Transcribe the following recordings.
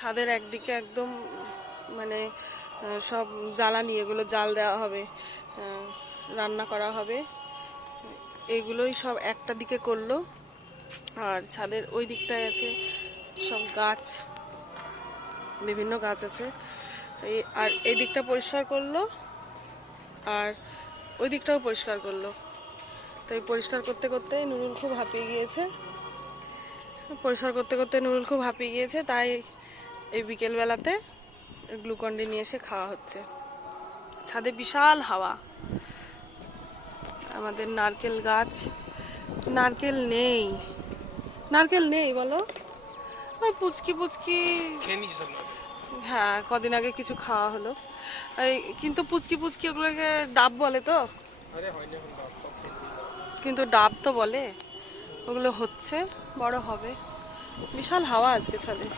ছাদের একদিকে একদম মানে সব জ্বালানি, এগুলো জাল দেওয়া হবে, রান্না করা হবে, এগুলোই সব একটা দিকে করলো। আর ছাদের ওই দিকটায় আছে সব গাছ, বিভিন্ন গাছ আছে। আর এই দিকটা পরিষ্কার করলো, আর ওই দিকটাও পরিষ্কার করলো। তো এই পরিষ্কার করতে করতে নুরুল খুব হাঁপিয়ে গিয়েছে, তাই এই বিকেলবেলাতে গ্লুকন-ডি নিয়ে এসে খাওয়া হচ্ছে। ছাদে বিশাল হাওয়া, আমাদের নারকেল গাছ, নারকেল নেই বলো, ওই পুচকি হ্যাঁ কদিন আগে কিছু খাওয়া হলো। কিন্তু পুচকি ওগুলোকে ডাব বলে তো, কিন্তু ডাব তো বলে, ওগুলো হচ্ছে, বড় হবে। বিশাল হাওয়া আজকে ছাদে।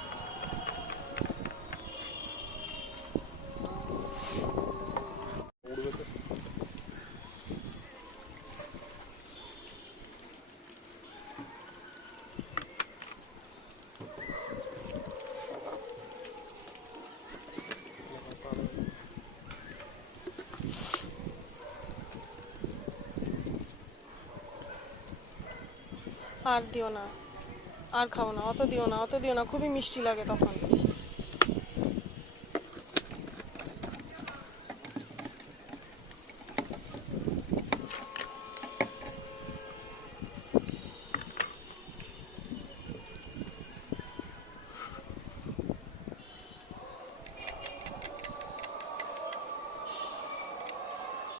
আর দিও না, আর খাবো না, অত দিও না, খুবই মিষ্টি লাগে তখন।